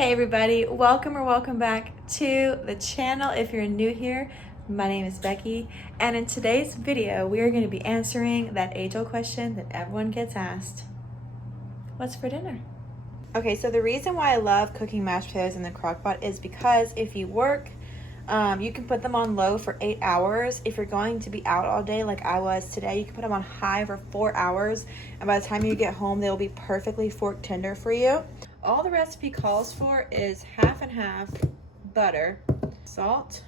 Hey everybody, welcome or welcome back to the channel. If you're new here, my name is Becky, and in today's video we are going to be answering that age-old question that everyone gets asked. What's for dinner? Okay, so the reason why I love cooking mashed potatoes in the crock pot is because if you work, you can put them on low for 8 hours. If you're going to be out all day like I was today, you can put them on high for 4 hours, and by the time you get home they'll be perfectly fork tender for you. All the recipe calls for is half and half butter, salt,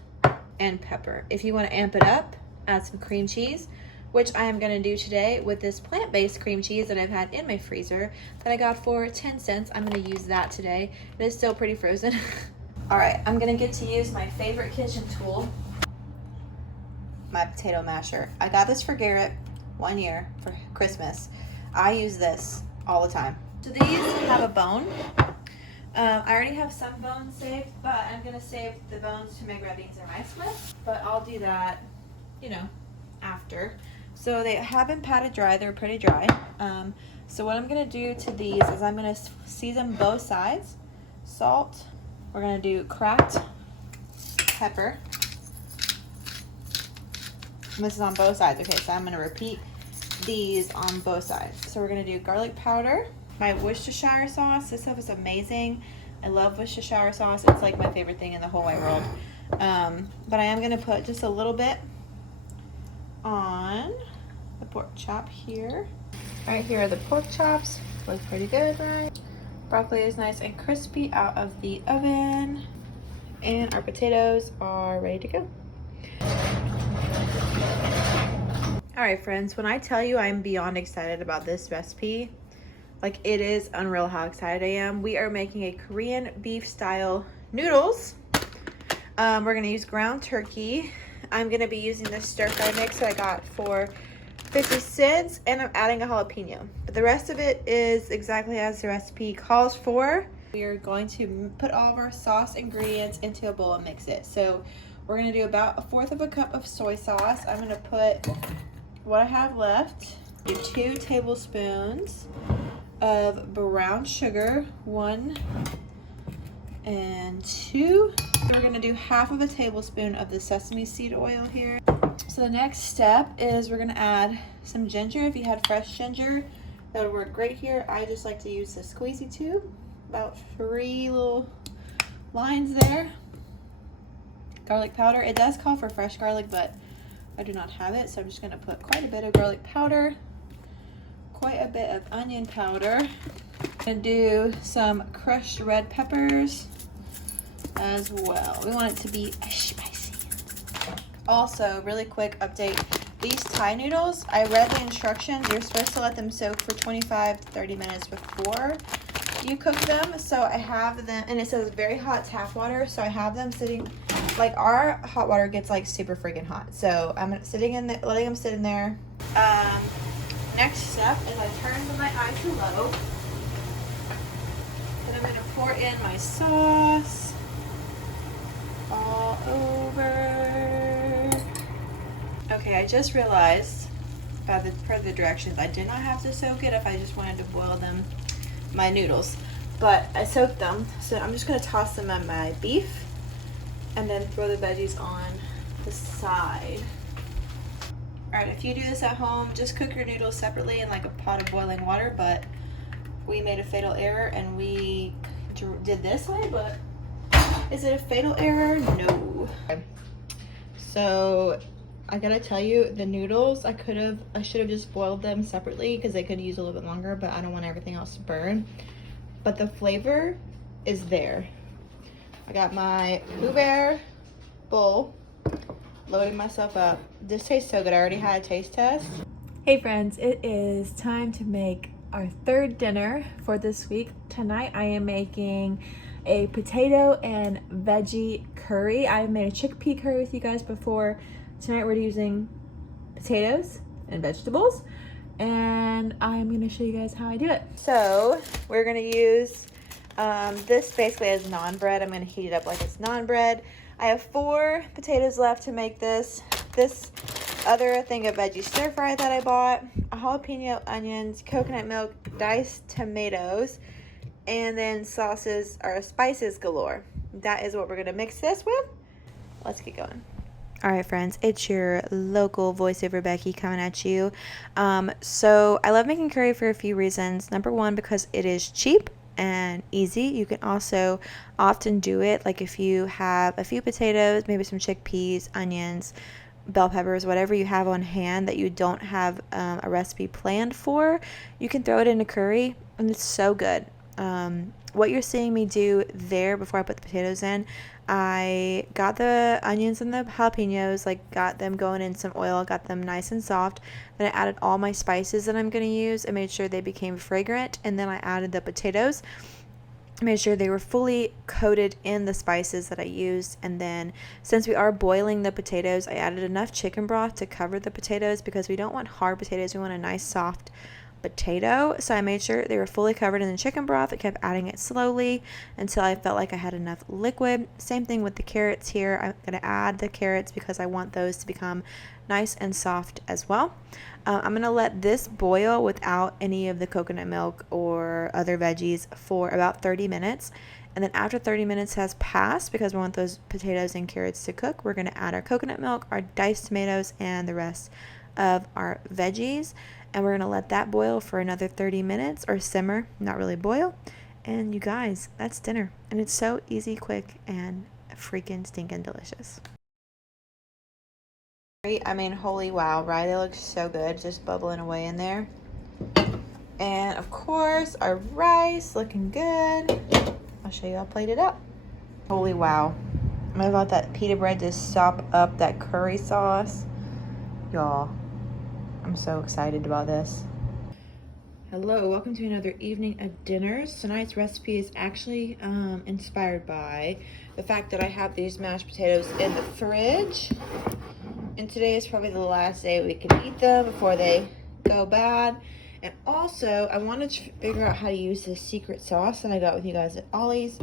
and pepper. If you want to amp it up, add some cream cheese, which I am going to do today with this plant-based cream cheese that I've had in my freezer that I got for 10 cents. I'm going to use that today. It is still pretty frozen. All right, I'm going to get to use my favorite kitchen tool, my potato masher. I got this for Garrett 1 year for Christmas. I use this all the time. So these have a bone. I already have some bones saved, but I'm going to save the bones to make red beans and rice with. But I'll do that, after. So they have been patted dry. They're pretty dry. So what I'm going to do to these is I'm going to season both sides. Salt. We're going to do cracked pepper. And this is on both sides. Okay, so I'm going to repeat these on both sides. So we're going to do garlic powder. My Worcestershire sauce. This stuff is amazing. I love Worcestershire sauce. It's like my favorite thing in the whole wide world. But I am going to put just a little bit on the pork chop here. All right, here are the pork chops. Look pretty good, right? Broccoli is nice and crispy out of the oven. And our potatoes are ready to go. All right, friends, when I tell you I'm beyond excited about this recipe, like, it is unreal how excited I am. We are making a Korean beef style noodles. We're gonna use ground turkey. I'm gonna be using this stir fry mix that I got for 50 cents, and I'm adding a jalapeno. But the rest of it is exactly as the recipe calls for. We are going to put all of our sauce ingredients into a bowl and mix it. So we're gonna do about 1/4 of a cup of soy sauce. I'm gonna put what I have left. Do 2 tablespoons of brown sugar, 1 and 2. We're gonna do 1/2 of a tablespoon of the sesame seed oil here. So the next step is we're gonna add some ginger. If you had fresh ginger, that would work great here. I just like to use the squeezy tube, about 3 little lines there. Garlic powder. It does call for fresh garlic, but I do not have it, so I'm just gonna put quite a bit of garlic powder. Quite a bit of onion powder. I'm gonna do some crushed red peppers as well. We want it to be spicy. Also, really quick update. These Thai noodles, I read the instructions. You're supposed to let them soak for 25 to 30 minutes before you cook them. So I have them, and it says very hot tap water. So I have them sitting, like, our hot water gets like super freaking hot. So I'm sitting in, letting them sit in there. Next step is I turn my eye to low, and I'm going to pour in my sauce all over. Okay, I just realized per the directions I did not have to soak it if I just wanted to boil them, my noodles, but I soaked them. So I'm just going to toss them on my beef and then throw the veggies on the side. All right, if you do this at home, just cook your noodles separately in like a pot of boiling water, but we made a fatal error and we did this way, but is it a fatal error? No. Okay. So I gotta tell you, the noodles, I should have just boiled them separately because they could use a little bit longer, but I don't want everything else to burn. But the flavor is there. I got my Pooh Bear bowl. Loading myself up. This tastes so good. I already had a taste test. Hey friends, it is time to make our third dinner for this week. Tonight I am making a potato and veggie curry. I've made a chickpea curry with you guys before. Tonight we're using potatoes and vegetables, and I'm gonna show you guys how I do it. So we're gonna use this basically as naan bread. I'm gonna heat it up like it's naan bread. I have 4 potatoes left to make this other thing of veggie stir fry that I bought, a jalapeno, onions, coconut milk, diced tomatoes, and then sauces or spices galore. That is what we're gonna mix this with. Let's get going. All right, friends, it's your local voiceover Becky coming at you. So I love making curry for a few reasons. Number one, because it is cheap and easy. You can also often do it like if you have a few potatoes, maybe some chickpeas, onions, bell peppers, whatever you have on hand that you don't have a recipe planned for, you can throw it in a curry and it's so good. What you're seeing me do there before I put the potatoes in, I got the onions and the jalapenos, like got them going in some oil, got them nice and soft. Then I added all my spices that I'm going to use and made sure they became fragrant. And then I added the potatoes, made sure they were fully coated in the spices that I used. And then since we are boiling the potatoes, I added enough chicken broth to cover the potatoes because we don't want hard potatoes. We want a nice soft potato. So I made sure they were fully covered in the chicken broth. I kept adding it slowly until I felt like I had enough liquid. Same thing with the carrots here. I'm going to add the carrots because I want those to become nice and soft as well. I'm going to let this boil without any of the coconut milk or other veggies for about 30 minutes. And then after 30 minutes has passed, because we want those potatoes and carrots to cook, we're going to add our coconut milk, our diced tomatoes, and the rest of our veggies. And we're going to let that boil for another 30 minutes or simmer, not really boil. And you guys, that's dinner. And it's so easy, quick, and freaking stinking delicious. I mean, holy wow, right? It looks so good, just bubbling away in there. And of course, our rice looking good. I'll show you how I plated up. Holy wow. I'm gonna let that pita bread just sop up that curry sauce. Y'all, I'm so excited about this. Hello, welcome to another evening of dinners. Tonight's recipe is actually inspired by the fact that I have these mashed potatoes in the fridge. And today is probably the last day we can eat them before they go bad. And also, I wanted to figure out how to use this secret sauce that I got with you guys at Ollie's.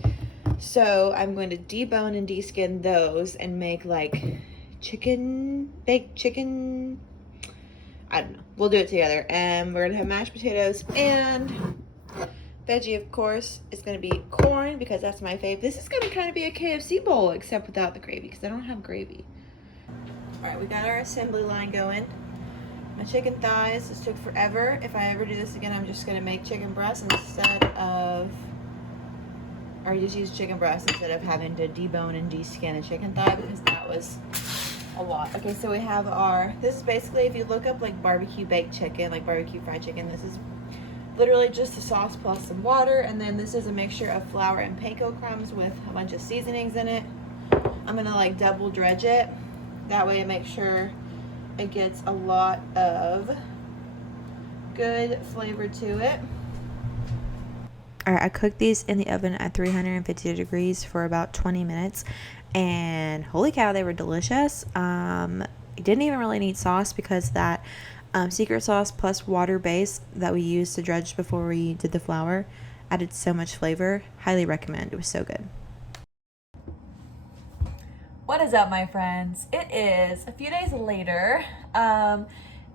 So I'm going to debone and deskin those and make like baked chicken. I don't know. We'll do it together. And we're going to have mashed potatoes and veggie, of course, is going to be corn because that's my fave. This is going to kind of be a KFC bowl except without the gravy because I don't have gravy. All right, we got our assembly line going. My chicken thighs, this took forever. If I ever do this again, I'm just gonna make chicken breast instead of, or just use chicken breast instead of having to debone and deskin a chicken thigh because that was a lot. Okay, so we have this is basically, if you look up like barbecue baked chicken, like barbecue fried chicken, this is literally just the sauce plus some water. And then this is a mixture of flour and panko crumbs with a bunch of seasonings in it. I'm gonna like double dredge it. That way it makes sure it gets a lot of good flavor to it. All right, I cooked these in the oven at 350 degrees for about 20 minutes. And holy cow, they were delicious. It didn't even really need sauce because that secret sauce plus water base that we used to dredge before we did the flour added so much flavor. Highly recommend. It was so good. What is up, my friends? It is a few days later, and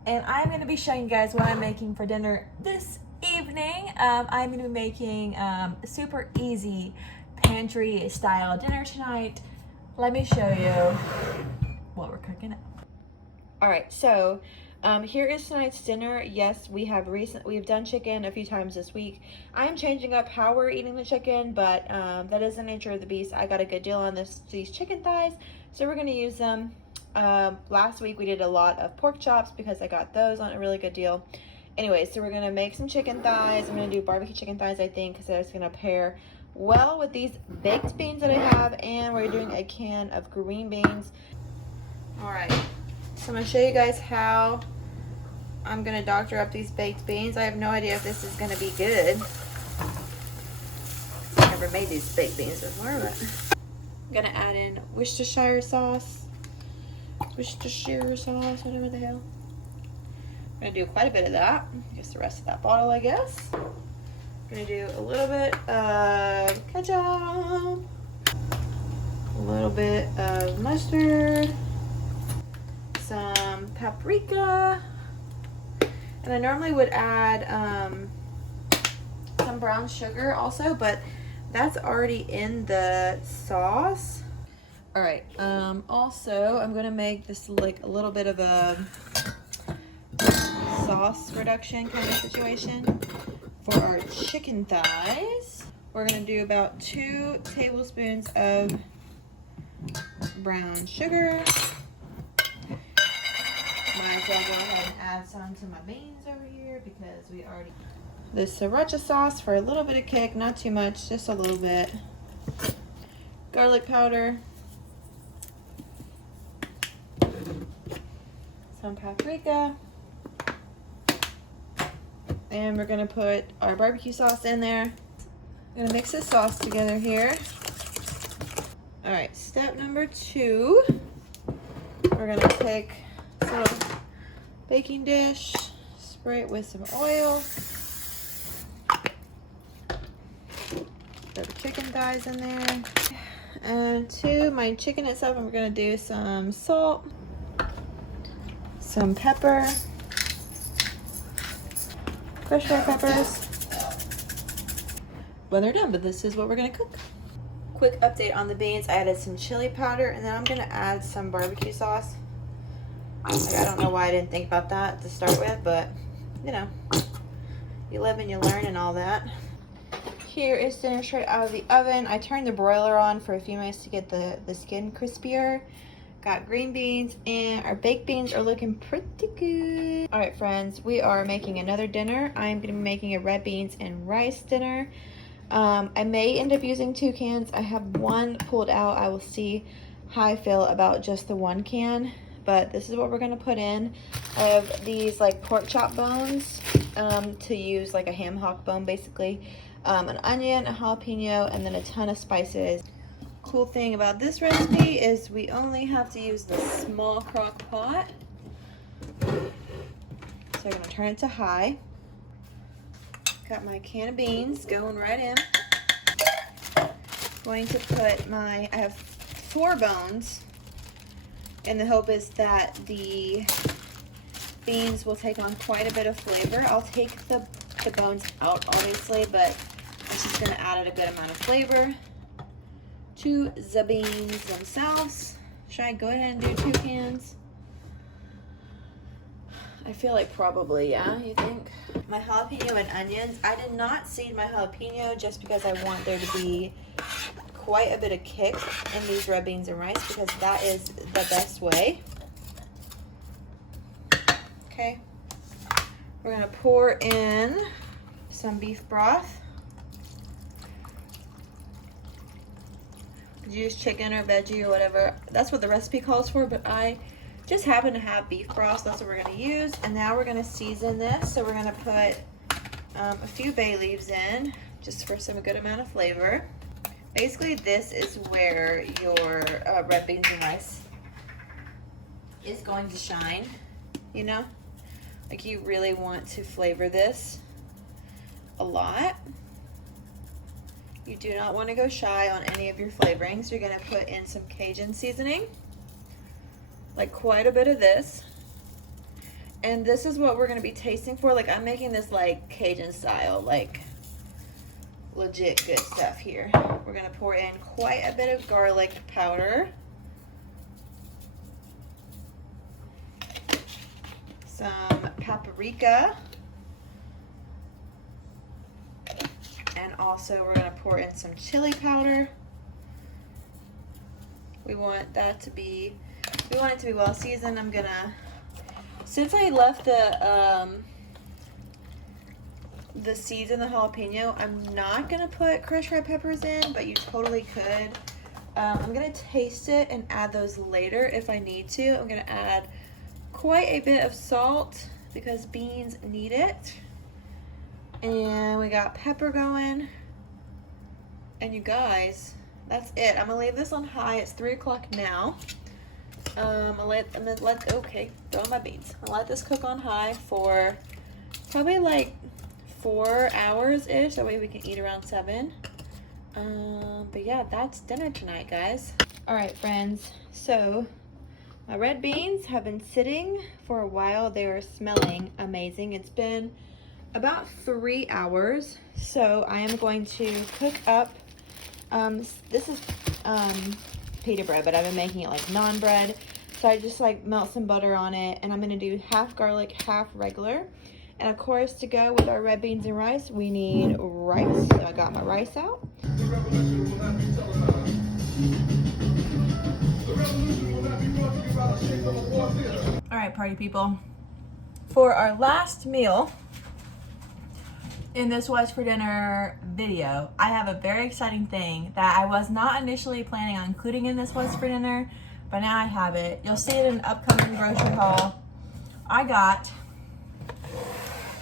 I'm going to be showing you guys what I'm making for dinner this evening. I'm going to be making a super easy pantry style dinner tonight. Let me show you what we're cooking up. All right, so here is tonight's dinner. Yes, we've done chicken a few times this week. I'm changing up how we're eating the chicken, but that is the nature of the beast. I got a good deal on these chicken thighs, so we're gonna use them. Last week we did a lot of pork chops because I got those on a really good deal. Anyway, so we're gonna make some chicken thighs. I'm gonna do barbecue chicken thighs, I think, because that's gonna pair well with these baked beans that I have, and we're doing a can of green beans. All right, so I'm gonna show you guys how I'm gonna doctor up these baked beans. I have no idea if this is gonna be good. I've never made these baked beans before, but I'm gonna add in Worcestershire sauce, whatever the hell. I'm gonna do quite a bit of that. Just the rest of that bottle, I guess. I'm gonna do a little bit of ketchup, a little bit of mustard, some paprika. And I normally would add some some brown sugar also, but that's already in the sauce. All right, also I'm gonna make this like a little bit of a sauce reduction kind of situation for our chicken thighs. We're gonna do about 2 tablespoons of brown sugar. Might as well go ahead and add some to my beans over here because we already... The sriracha sauce for a little bit of kick, not too much, just a little bit. Garlic powder. Some paprika. And we're gonna put our barbecue sauce in there. I'm gonna mix this sauce together here. All right, step number 2. We're gonna take this little baking dish, spray it with some oil. Put the chicken thighs in there. And to my chicken itself, I'm gonna do some salt, some pepper, crushed red peppers when they're done, but this is what we're gonna cook. Quick update on the beans. I added some chili powder, and then I'm gonna add some barbecue sauce. Like, I don't know why I didn't think about that to start with, but you know, you live and you learn and all that. Here is dinner straight out of the oven. I turned the broiler on for a few minutes to get the skin crispier. Got green beans, and our baked beans are looking pretty good. All right, friends, we are making another dinner. I'm gonna be making a red beans and rice dinner. I may end up using 2 cans. I have 1 pulled out. I will see how I feel about just the 1 can, but this is what we're gonna put in. I have these like pork chop bones to use like a ham hock bone basically. An onion, a jalapeno, and then a ton of spices. Cool thing about this recipe is we only have to use the small crock pot. So I'm gonna turn it to high. Got my can of beans going right in. Going to put I have 4 bones, and the hope is that the beans will take on quite a bit of flavor. I'll take the bones out obviously, but it's just gonna add a good amount of flavor to the beans themselves. Should I go ahead and do 2 cans? I feel like probably, yeah, you think? My jalapeno and onions, I did not seed my jalapeno just because I want there to be quite a bit of kick in these red beans and rice, because that is the best way. Okay, we're gonna pour in some beef broth. Use chicken or veggie or whatever. That's what the recipe calls for, but I just happen to have beef broth, so that's what we're gonna use. And now we're gonna season this. So we're gonna put a few bay leaves in, just for some good amount of flavor. Basically, this is where your red beans and rice is going to shine, you know? Like, you really want to flavor this a lot. You do not want to go shy on any of your flavorings. You're gonna put in some Cajun seasoning, like quite a bit of this. And this is what we're gonna be tasting for. Like, I'm making this like Cajun style, like legit good stuff here. We're gonna pour in quite a bit of garlic powder, some paprika, and also we're gonna pour in some chili powder. We want it to be well seasoned. I'm gonna, since I left the seeds in the jalapeno, I'm not gonna put crushed red peppers in, but you totally could. I'm gonna taste it and add those later if I need to. I'm gonna add quite a bit of salt because beans need it. And we got pepper going. And you guys, that's it. I'm gonna leave this on high. It's 3 o'clock now. Okay, throw my beans. I'll let this cook on high for probably like 4 hours-ish. That way we can eat around 7. But yeah, that's dinner tonight, guys. All right, friends. So my red beans have been sitting for a while. They are smelling amazing. It's been about 3 hours. So I am going to cook up, this is pita bread, but I've been making it like naan bread. So I just like melt some butter on it, and I'm gonna do half garlic, half regular. And of course, to go with our red beans and rice, we need rice. So I got my rice out. All right, party people. For our last meal in this What's for Dinner video, I have a very exciting thing that I was not initially planning on including in this What's for Dinner, but now I have it. You'll see it in an upcoming grocery haul. I got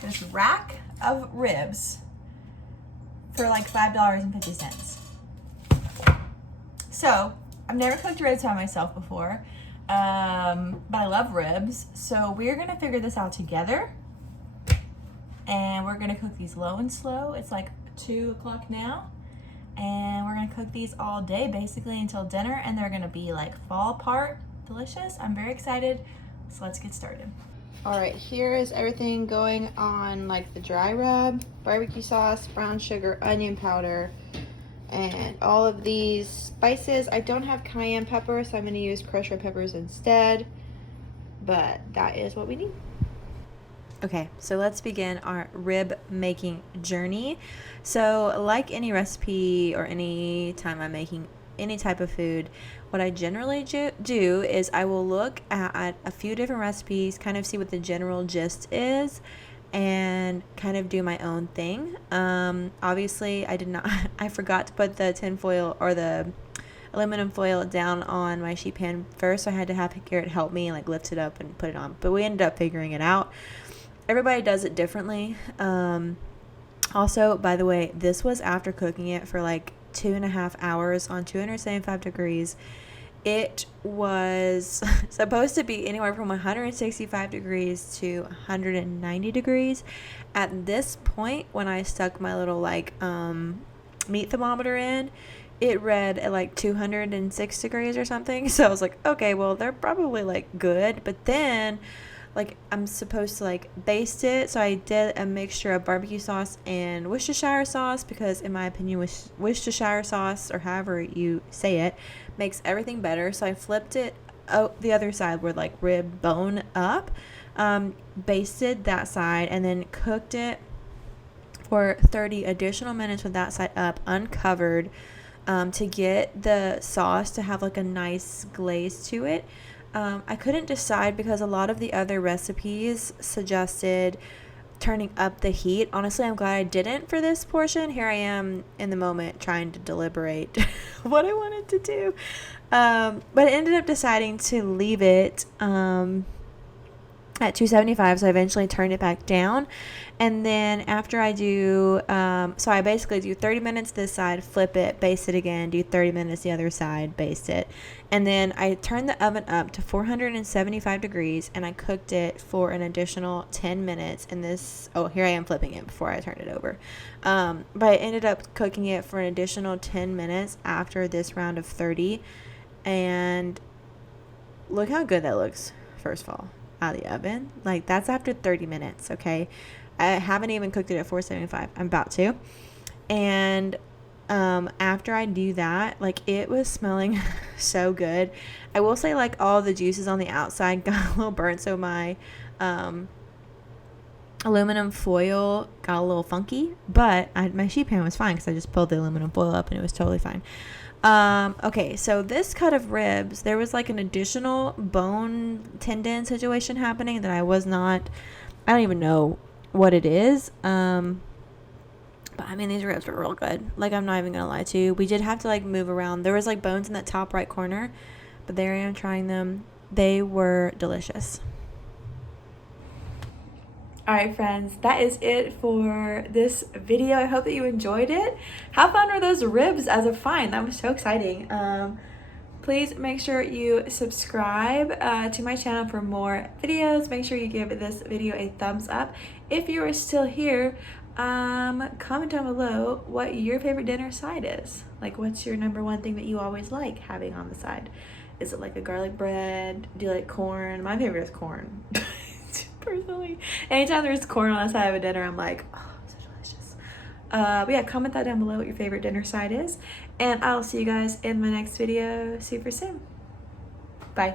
this rack of ribs for like $5.50. So, I've never cooked ribs by myself before, but I love ribs. So we're gonna figure this out together. And we're gonna cook these low and slow. It's like 2 o'clock now. And we're gonna cook these all day, basically until dinner. And they're gonna be like fall apart delicious. I'm very excited. So let's get started. All right, here is everything going on, like the dry rub, barbecue sauce, brown sugar, onion powder, and all of these spices. I don't have cayenne pepper, so I'm going to use crushed red peppers instead, but that is what we need. Okay, so let's begin our rib making journey. So like any recipe or any time I'm making any type of food, what I generally do is I will look at a few different recipes, kind of see what the general gist is, and kind of do my own thing. Obviously I forgot to put the tin foil or the aluminum foil down on my sheet pan first, so I had to have Garrett help me like lift it up and put it on, but we ended up figuring it out. Everybody does it differently. Also, by the way, this was after cooking it for like 2.5 hours on 275 degrees. It was supposed to be anywhere from 165 degrees to 190 degrees. At this point, when I stuck my little like meat thermometer in, it read at like 206 degrees or something. So I was like, okay, well, they're probably like good. But then like I'm supposed to like baste it, so I did a mixture of barbecue sauce and Worcestershire sauce, because in my opinion Worcestershire sauce, or however you say it, makes everything better. So I flipped it the other side where like rib bone up, basted that side, and then cooked it for 30 additional minutes with that side up uncovered, to get the sauce to have like a nice glaze to it. I couldn't decide because a lot of the other recipes suggested turning up the heat. Honestly, I'm glad I didn't for this portion. Here I am in the moment trying to deliberate what I wanted to do. But I ended up deciding to leave it at 275, so I eventually turned it back down. And then after I do, so I basically do 30 minutes this side, flip it, baste it again, do 30 minutes the other side, baste it. And then I turned the oven up to 475 degrees, and I cooked it for an additional 10 minutes. And this, oh, here I am flipping it before I turned it over. But I ended up cooking it for an additional 10 minutes after this round of 30. And look how good that looks, first of all, out of the oven. Like, that's after 30 minutes, okay? I haven't even cooked it at 475. I'm about to. And after I do that, like, it was smelling so good. I will say, like, all the juices on the outside got a little burnt, so my aluminum foil got a little funky, but my sheet pan was fine because I just pulled the aluminum foil up and it was totally fine. Okay, so this cut of ribs, there was like an additional bone tendon situation happening that I don't even know what it is. But I mean, these ribs were real good. Like, I'm not even gonna lie to you. We did have to like move around. There was like bones in that top right corner, but there I am trying them. They were delicious. Alright friends, that is it for this video. I hope that you enjoyed it. How fun were those ribs as a find? That was so exciting. Please make sure you subscribe to my channel for more videos. Make sure you give this video a thumbs up. If you are still here, comment down below what your favorite dinner side is. Like, what's your number one thing that you always like having on the side? Is it like a garlic bread? Do you like corn? My favorite is corn. Personally, anytime there's corn on the side of a dinner, I'm like, oh, so delicious. But yeah, comment that down below what your favorite dinner side is, and I'll see you guys in my next video super soon. Bye.